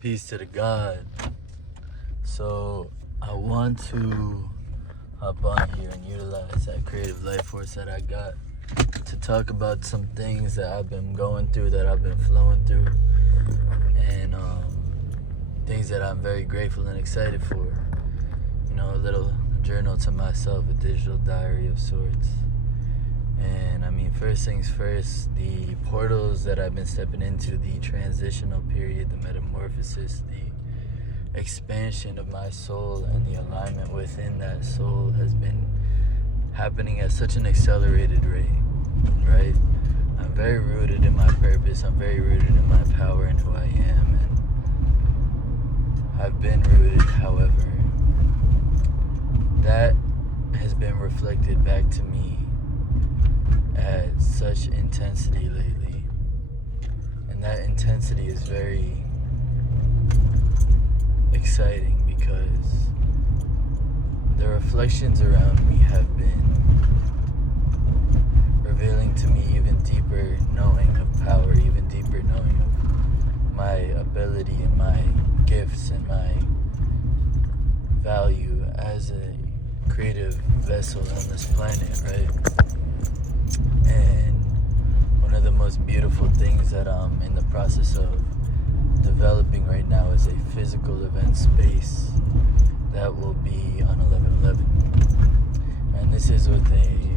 Peace to the God. So I want to hop on here and utilize that creative life force that I got to talk about some things that I've been going through, that I've been flowing through, and things that I'm very grateful and excited for. You know, a little journal to myself, a digital diary of sorts. And I mean, first things first, the portals that I've been stepping into, the transitional period, the metamorphosis, the expansion of my soul and the alignment within that soul has been happening at such an accelerated rate, right? I'm very rooted in my purpose. I'm very rooted in my power and who I am. And I've been rooted, however, that has been reflected back to me at such intensity lately. And that intensity is very exciting because the reflections around me have been revealing to me even deeper knowing of power, even deeper knowing of my ability and my gifts and my value as a creative vessel on this planet, right? And one of the most beautiful things that I'm in the process of developing right now is a physical event space that will be on 11/11. And this is with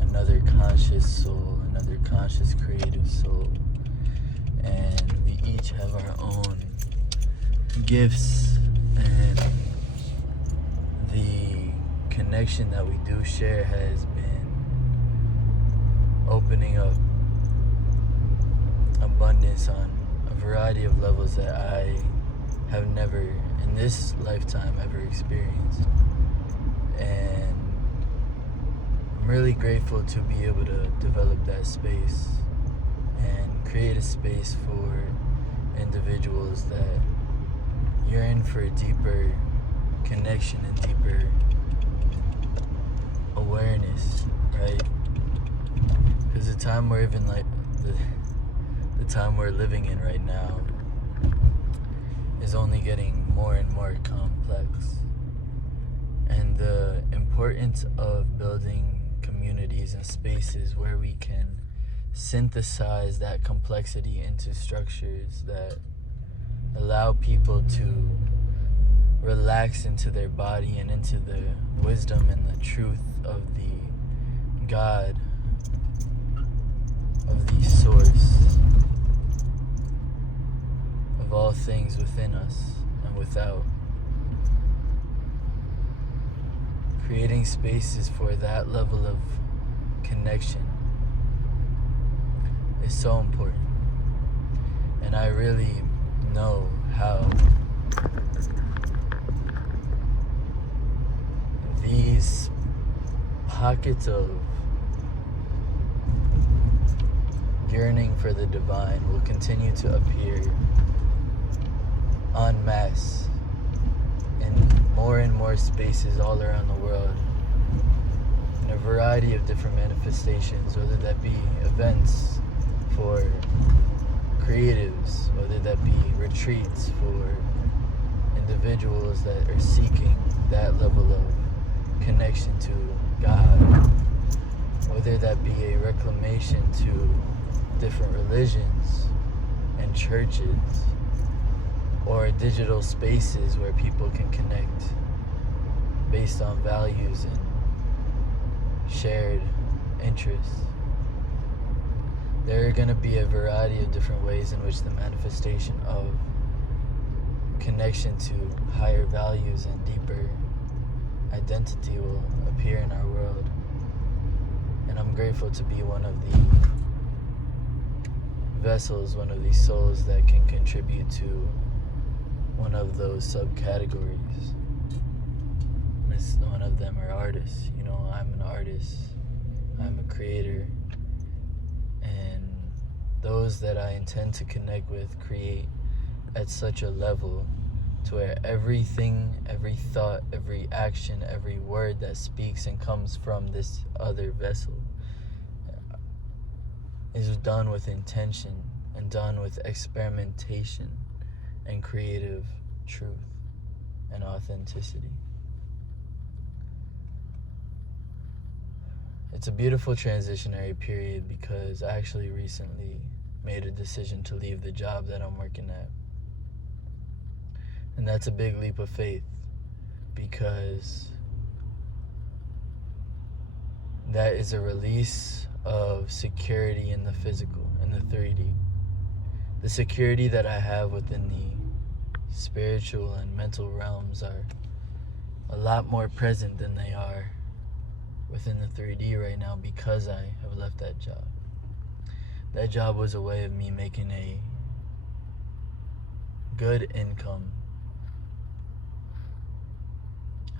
another conscious soul, another conscious creative soul. And we each have our own gifts, and the connection that we do share has been opening up abundance on a variety of levels that I have never in this lifetime ever experienced. And I'm really grateful to be able to develop that space and create a space for individuals that yearn for a deeper connection and deeper awareness, right? Because the time we're even like the time we're living in right now is only getting more and more complex. And the importance of building communities and spaces where we can synthesize that complexity into structures that allow people to relax into their body and into the wisdom and the truth of the God, of the source of all things within us and without. Creating spaces for that level of connection is so important. And I really know how these pockets of yearning for the divine will continue to appear en masse in more and more spaces all around the world, in a variety of different manifestations, whether that be events for creatives, whether that be retreats for individuals that are seeking that level of connection to God, whether that be a reclamation to different religions and churches, or digital spaces where people can connect based on values and shared interests. There are going to be a variety of different ways in which the manifestation of connection to higher values and deeper identity will appear in our world. And I'm grateful to be one of the vessels, one of these souls that can contribute to one of those subcategories. One of them are artists. You know, I'm an artist, I'm a creator, and those that I intend to connect with create at such a level to where everything, every thought, every action, every word that speaks and comes from this other vessel is done with intention and done with experimentation and creative truth and authenticity. It's a beautiful transitionary period because I actually recently made a decision to leave the job that I'm working at. And that's a big leap of faith because that is a release of security in the physical, in the 3D. The security that I have within the spiritual and mental realms are a lot more present than they are within the 3D right now because I have left that job. That job was a way of me making a good income.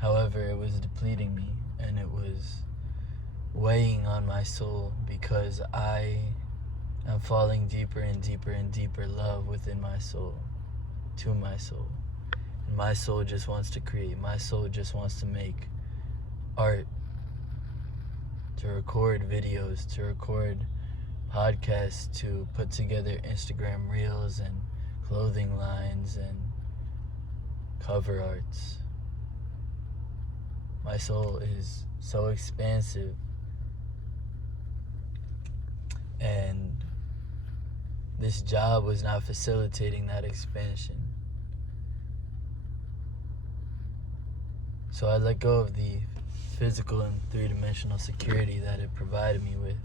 However, it was depleting me and it was weighing on my soul because I am falling deeper and deeper and deeper love within my soul, to my soul. And my soul just wants to create. My soul just wants to make art, to record videos, to record podcasts, to put together Instagram reels and clothing lines and cover arts. My soul is so expansive, and this job was not facilitating that expansion. So I let go of the physical and three-dimensional security that it provided me with,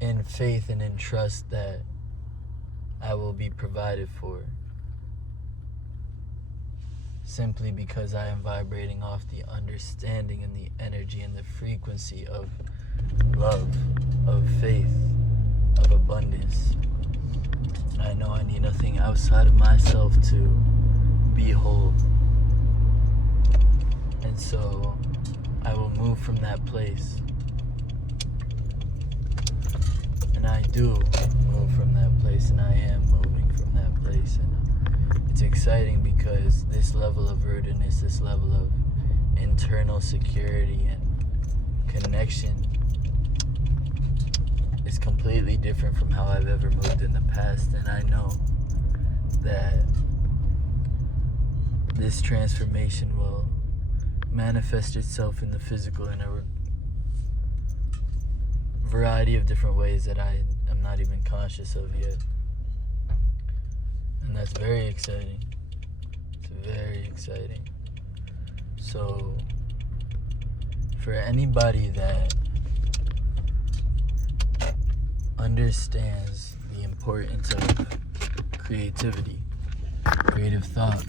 in faith and in trust that I will be provided for, simply because I am vibrating off the understanding and the energy and the frequency of love, of faith, of abundance. I know I need nothing outside of myself to be whole. And so I will move from that place. And I do move from that place, and I am moving from that place. And it's exciting because this level of rootedness, this level of internal security and connection is completely different from how I've ever moved in the past. And I know that this transformation will manifest itself in the physical in a variety of different ways that I am not even conscious of yet. And that's very exciting. It's very exciting. So, for anybody that understands the importance of creativity, creative thought,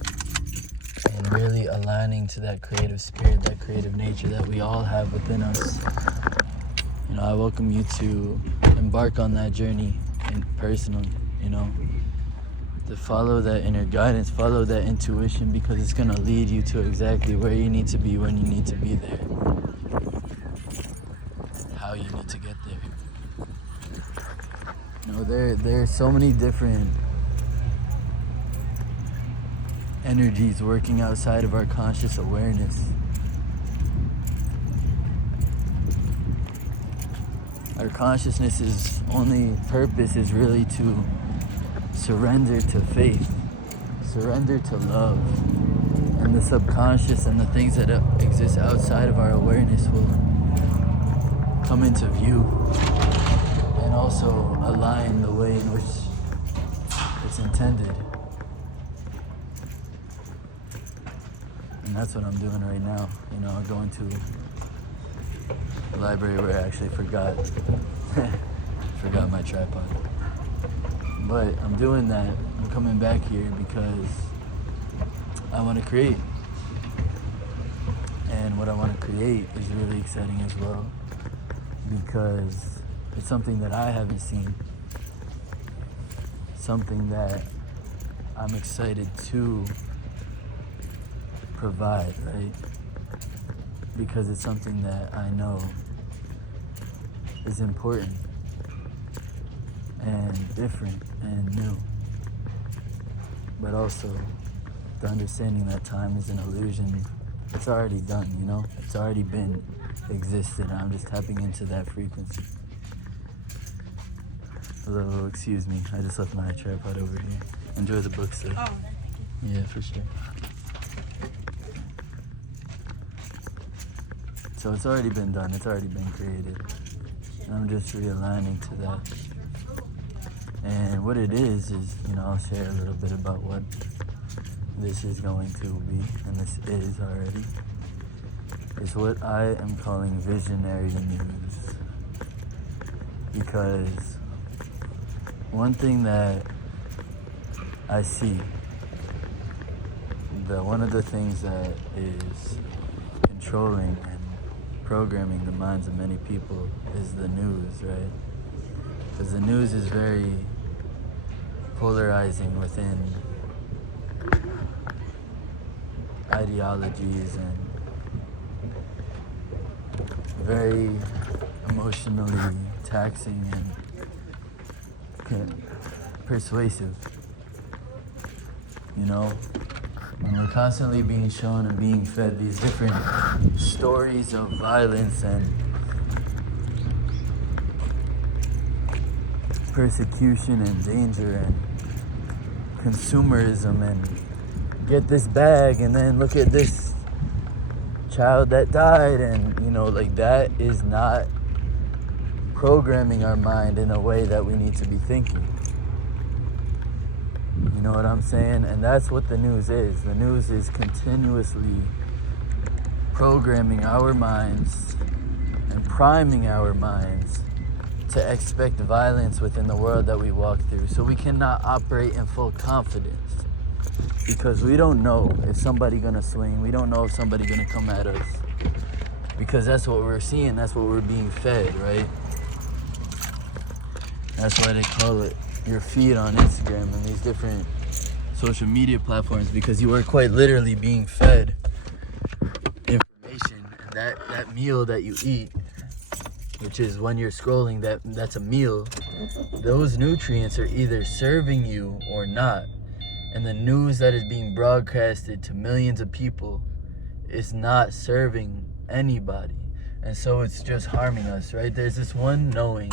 and really aligning to that creative spirit, that creative nature that we all have within us, I welcome you to embark on that journey personally, to follow that inner guidance, follow that intuition, because it's going to lead you to exactly where you need to be when you need to be there, how you need to get there. There are so many different energies working outside of our conscious awareness. Our consciousness's only purpose is really to surrender to faith, surrender to love, and the subconscious and the things that exist outside of our awareness will come into view and also align the way in which it's intended. And that's what I'm doing right now. I'm going to the library where I actually forgot my tripod. But I'm doing that. I'm coming back here because I want to create. And what I want to create is really exciting as well, because it's something that I haven't seen. Something that I'm excited to provide, right? Because it's something that I know is important and different and new. But also the understanding that time is an illusion. It's already done, It's already been existed. I'm just tapping into that frequency. Hello, excuse me. I just left my tripod over here. Enjoy the books though. Oh, thank you. Yeah, for sure. So it's already been done. It's already been created. And I'm just realigning to that. And what it is, I'll share a little bit about what this is going to be, and this is already. It's what I am calling visionary news. Because one thing that I see, one of the things that is controlling and programming the minds of many people is the news, right? Because the news is very polarizing within ideologies and very emotionally taxing and persuasive. When we're constantly being shown and being fed these different stories of violence and persecution and danger and consumerism and get this bag and then look at this child that died, and that is not programming our mind in a way that we need to be thinking. You know what I'm saying? And that's what the news is. The news is continuously programming our minds and priming our minds to expect violence within the world that we walk through. So we cannot operate in full confidence because we don't know if somebody's gonna swing. We don't know if somebody's gonna come at us, because that's what we're seeing. That's what we're being fed, right? That's why they call it your feed on Instagram and these different social media platforms, because you are quite literally being fed information. And that meal that you eat, which is when you're scrolling, that's a meal. Those nutrients are either serving you or not. And the news that is being broadcasted to millions of people is not serving anybody. And so it's just harming us, right? There's this one knowing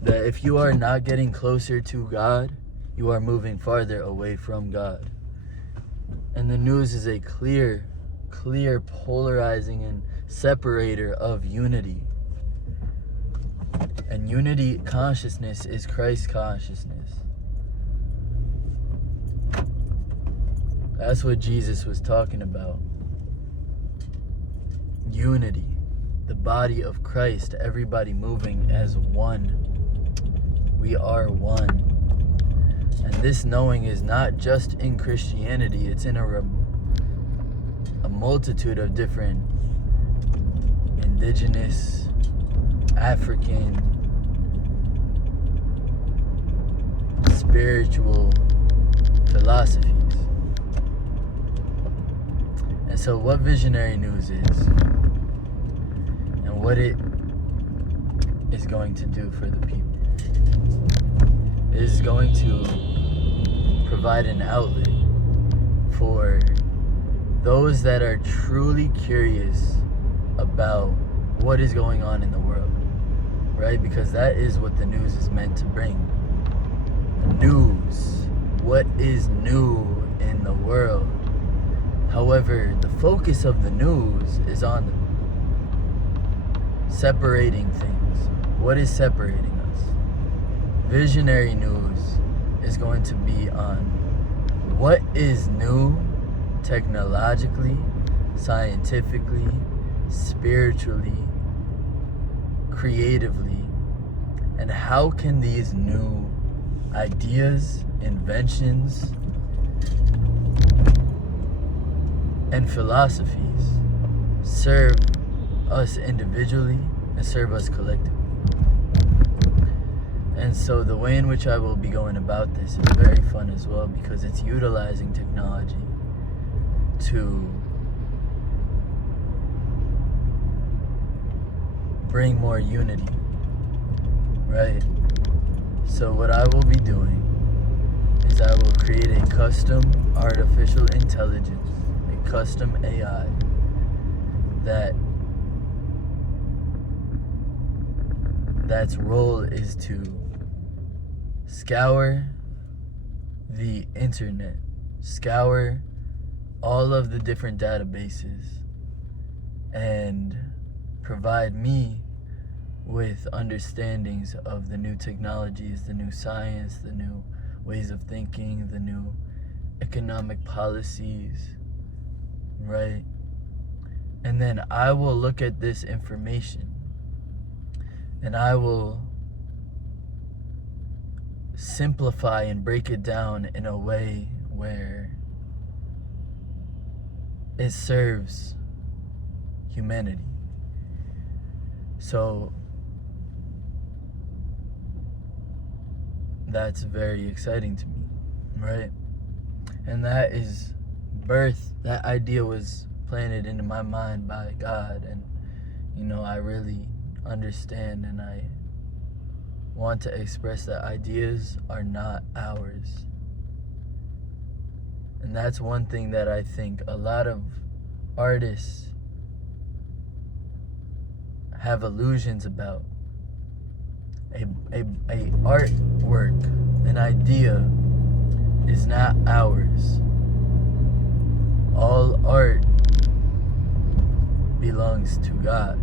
that if you are not getting closer to God, you are moving farther away from God. And the news is a clear polarizing and separator of unity. And unity consciousness is Christ consciousness. That's what Jesus was talking about. Unity. The body of Christ, everybody moving as one. We are one. And this knowing is not just in Christianity, it's in a multitude of different indigenous, African, spiritual philosophies. And so what visionary news is, and what it is going to do for the people, is going to provide an outlet for those that are truly curious about what is going on in the world, right? Because that is what the news is meant to bring. News. What is new in the world? However, the focus of the news is on separating things. What is separating us? Visionary news is going to be on what is new technologically, scientifically, spiritually, creatively, and how can these new ideas, inventions, and philosophies serve us individually and serve us collectively. And so the way in which I will be going about this is very fun as well, because it's utilizing technology to bring more unity, right? So what I will be doing is I will create a custom artificial intelligence, a custom AI that's role is to scour the internet scour all of the different databases and provide me with understandings of the new technologies, the new science, the new ways of thinking, the new economic policies, right? And then I will look at this information and I will simplify and break it down in a way where it serves humanity. So that's very exciting to me, right? And that is birth. That idea was planted into my mind by God, and I really understand and I want to express that ideas are not ours. And that's one thing that I think a lot of artists have illusions about. A artwork, an idea, is not ours. All art belongs to God.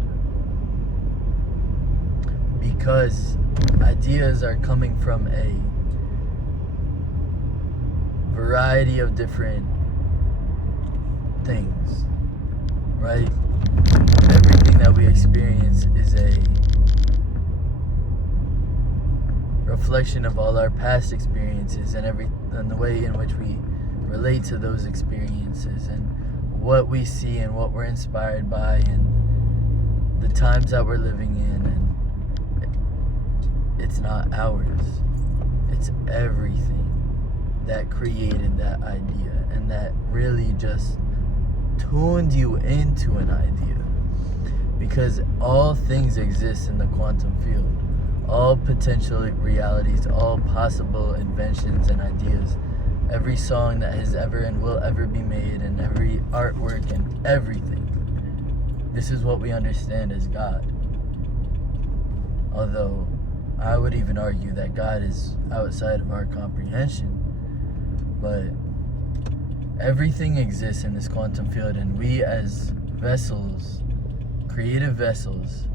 Because ideas are coming from a variety of different things, right? Everything that we experience is a reflection of all our past experiences and the way in which we relate to those experiences and what we see and what we're inspired by and the times that we're living in. And it's not ours. It's everything that created that idea and that really just tuned you into an idea. Because all things exist in the quantum field. All potential realities, all possible inventions and ideas, every song that has ever and will ever be made, and every artwork and everything. This is what we understand as God. Although I would even argue that God is outside of our comprehension. But everything exists in this quantum field, and we as vessels, creative vessels,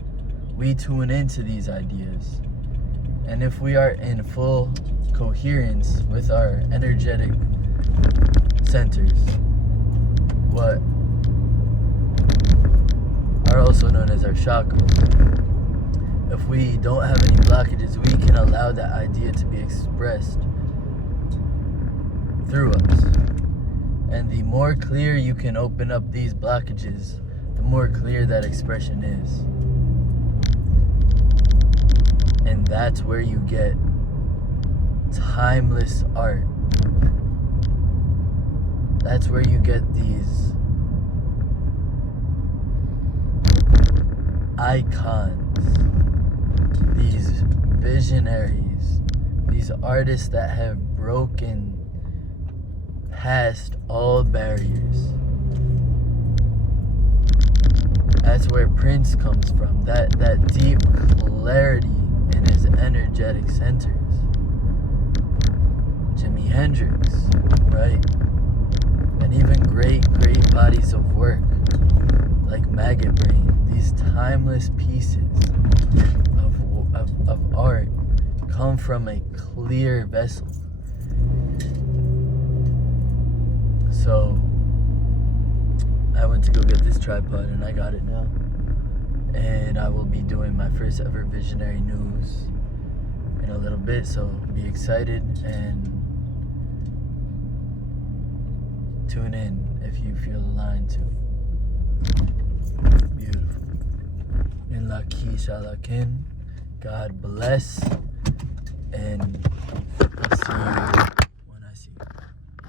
we tune into these ideas. And if we are in full coherence with our energetic centers, what are also known as our chakras, if we don't have any blockages, we can allow that idea to be expressed through us. And the more clear you can open up these blockages, the more clear that expression is. And that's where you get timeless art. That's where you get these icons, these visionaries, these artists that have broken past all barriers. That's where Prince comes from, that deep clarity in his energetic centers. Jimi Hendrix, right? And even great bodies of work like Maggot Brain, these timeless pieces of art come from a clear vessel. So I went to go get this tripod and I got it now. And I will be doing my first ever visionary news in a little bit, so be excited and tune in if you feel aligned to. Beautiful. In La Shalakin, God bless, and I'll see you